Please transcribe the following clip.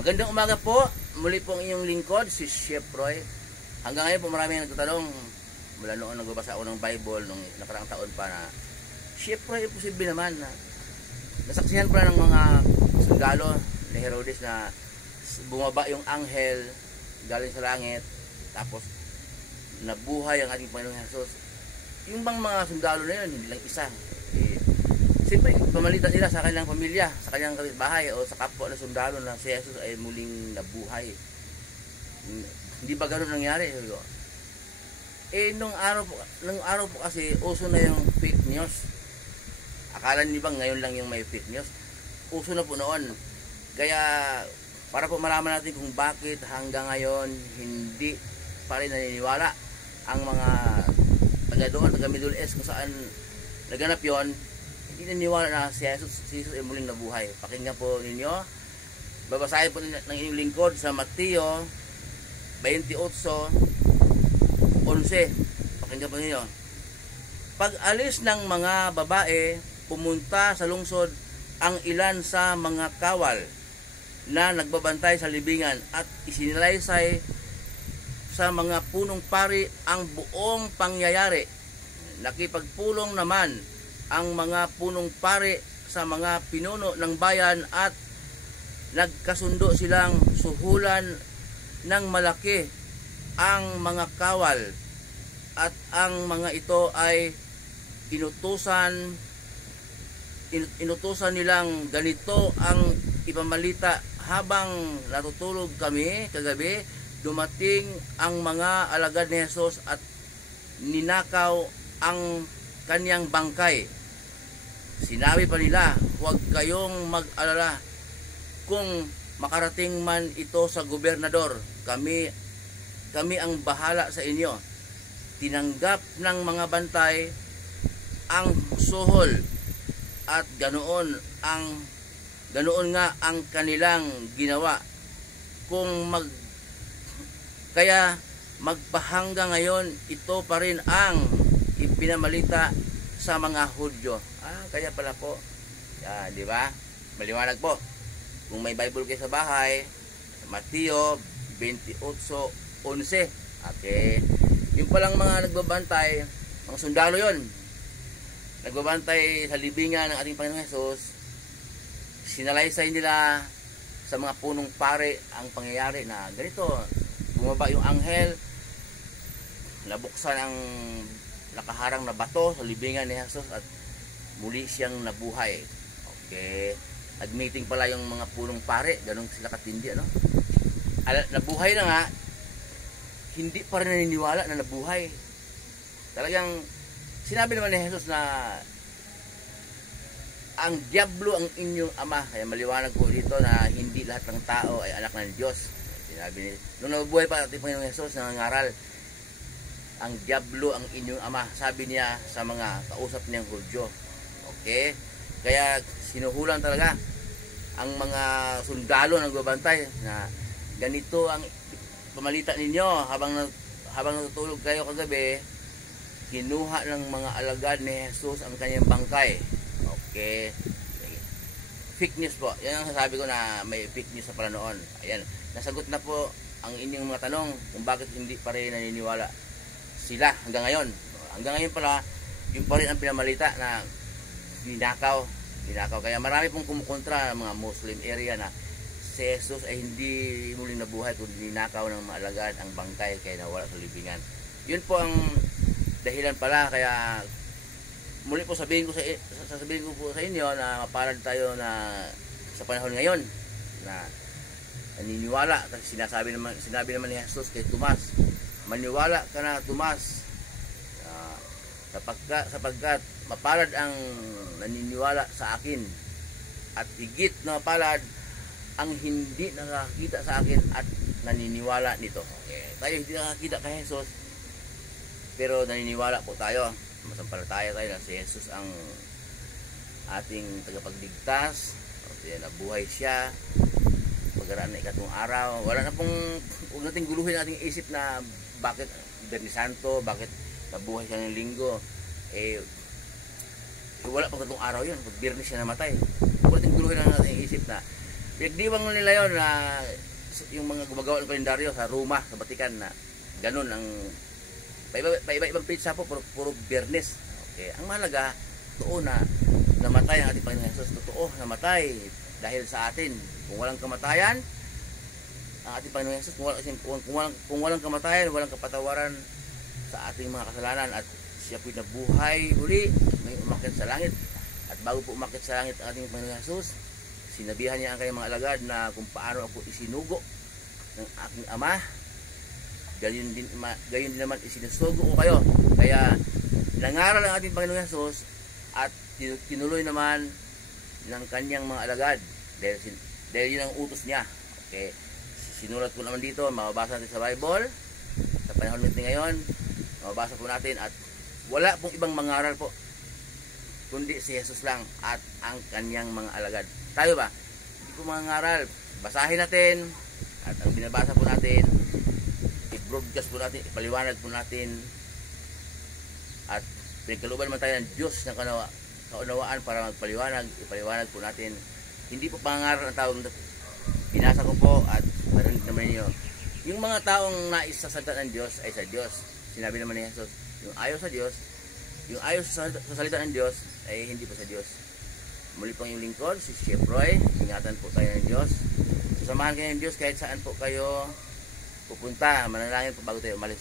Magandang umaga po. Muli po ang inyong lingkod, si Chef Roy. Hanggang ngayon po marami nagtatanong, mula noon nagbabasa ako ng Bible nung nakarang taon pa na Chef Roy, posible naman na nasaksihan pa ng mga sundalo ni Herodes na bumaba yung anghel galing sa langit, tapos nabuhay ang ating Panginoong Jesus. Yung bang mga sundalo na yun, hindi lang isa. Siyempre, pamalitan nila sa kanilang pamilya, sa kanilang kapitbahay o sa kapwa na sundalo na si Jesus ay muling nabuhay. Hindi ba gano'n nangyari? Nung araw po kasi uso na yung fake news. Akala niyo ba ngayon lang yung may fake news? Uso na po noon. Kaya para po malaman natin kung bakit hanggang ngayon hindi pa rin naniniwala ang mga taga doon, taga Middle East kung saan naganap yon, hindi naniniwala na si Jesus ay muling nabuhay. Pakinggan po ninyo. Babasahin po ng inyong lingkod sa Mateo 28:11. Pakinggan po ninyo. Pag-alis ng mga babae, pumunta sa lungsod ang ilan sa mga kawal na nagbabantay sa libingan at isinalaysay sa mga punong pari ang buong pangyayari. Nakipagpulong naman ang mga punong pari sa mga pinuno ng bayan at nagkasundo silang suhulan ng malaki ang mga kawal, at ang mga ito ay inutusan nilang ganito ang ipamalita: habang natutulog kami kagabi, dumating ang mga alagad ni Jesus at ninakaw ang kanyang bangkay. Sinabi pa nila, huwag kayong mag-alala, kung makarating man ito sa gobernador, kami ang bahala sa inyo. Tinanggap ng mga bantay ang suhol at ganoon nga ang kanilang ginawa. Kaya magpahanggang ngayon, ito pa rin ang ipinamalita sa mga Hudyo. Kaya pala po, di ba? Maliwanag po. Kung may Bible kayo sa bahay, Mateo 28:11. Okay. Yung palang mga nagbabantay, mga sundalo yon, nagbabantay sa libingan ng ating Panginoong Jesus, sinalaysay nila sa mga punong pare ang pangyayari na ganito: bumaba yung anghel, nabuksan ang nakaharang na bato sa libingan ni Jesus at muli siyang nabuhay. Okay. Nag-meeting pala yung mga punong pare, ganun sila katindi, ano? Nabuhay na nga, hindi pa rin naniniwala na nabuhay. Talagang sinabi naman ni Jesus na ang diablo ang inyong ama. Kaya maliwanag po dito na hindi lahat ng tao ay anak ng Diyos. Sinabi ni, nung nabubuhay pa ating Panginoong Jesus, nangangaral, ang diablo ang inyong ama, sabi niya sa mga kausap niyang Hudyo. Okay? Kaya sinuhulan talaga ang mga sundalo ng nagbabantay na ganito ang pamalita ninyo. Habang natutulog kayo kagabi, kinuha ng mga alagad ni Jesus ang kanyang bangkay. Okay? Fake news po. Yan ang sasabi ko na may fake news na pala noon. Ayan. Nasagot na po ang inyong mga tanong kung bakit hindi pa rin naniniwala sila hanggang ngayon. Hanggang ngayon pala, yung pa rin ang pinamalita na ninakaw. Kaya marami pong kumukontra ng mga Muslim area na si Jesus ay hindi muling nabuhay kundi ninakaw ng mga alagad ang bangkay kaya nawala sa libingan. Yun po ang dahilan pala. Kaya muli po sasabihin ko po sa inyo na mapalad tayo na sa panahon ngayon na naniniwala. Sinabi naman ni Jesus kay Tomas, maniwala ka na, Tomas, sapagkat mapalad ang naniniwala sa akin, at higit na mapalad ang hindi nakakita sa akin at naniniwala nito. Okay. Tayo hindi nakakita kay Jesus, pero naniniwala po tayo. Masampalataya tayo na si Jesus ang ating tagapagligtas. Okay, nabuhay siya pagkaraan na ikatong araw. Wala na pong, huwag natin guluhin ating isip na bakit Biyernes Santo, bakit nabuhay siya ng linggo. Wala pang katong araw yun, pag Biyernes siya namatay. Huwag natin guluhin na ating isip na pinagdiwang nila yon na yung mga gumagawa ng kalendaryo sa Roma, sa Vatican na ganun ang paiba-ibang pizza po, puro Biyernes. Okay, ang mahalaga, totoo na namatay ang ating Panginoon Jesus. Totoo, namatay dahil sa atin. Kung walang kamatayan, ang ating Panginoon Jesus, kung walang kamatayan, walang kapatawaran sa ating mga kasalanan, at siya po'y nabuhay muli, may umakyat sa langit. At bago po umakyat sa langit ang ating Panginoon Jesus, sinabihan niya ang kanyang mga alagad na kung paano ako isinugo ng aking Ama, gayon din naman isinusugo ko kayo. Kaya nangaral ang ating Panginoon Jesus at tinuloy naman ng kanyang mga alagad dahil yun ang utos niya. Okay, sinulat ko naman dito, mababasa natin sa Bible sa panahon natin ngayon, mababasa po natin, at wala pong ibang mangaral po kundi si Jesus lang at ang kanyang mga alagad. Tayo ba? Hindi po mangaral. Basahin natin, at ang binabasa po natin, i-broadcast po natin, ipaliwanag po natin, at pinagkalooban naman tayo ng Diyos ng kaunawaan para magpaliwanag, ipaliwanag po natin. Hindi po pangaral ang tawag. Binasa ko po at marinig naman niyo. Yung mga taong nais sa salita ng Diyos ay sa Diyos. Sinabi naman ni Jesus, yung ayaw sa Diyos, yung ayaw sa salita ng Diyos ay hindi po sa Diyos. Muli pong yung lingkod, si Chef Roy. Ingatan po tayo ng Diyos. Sasamahan kayo ng Diyos kahit saan po kayo pupunta. Manalangin po bago tayo umalis.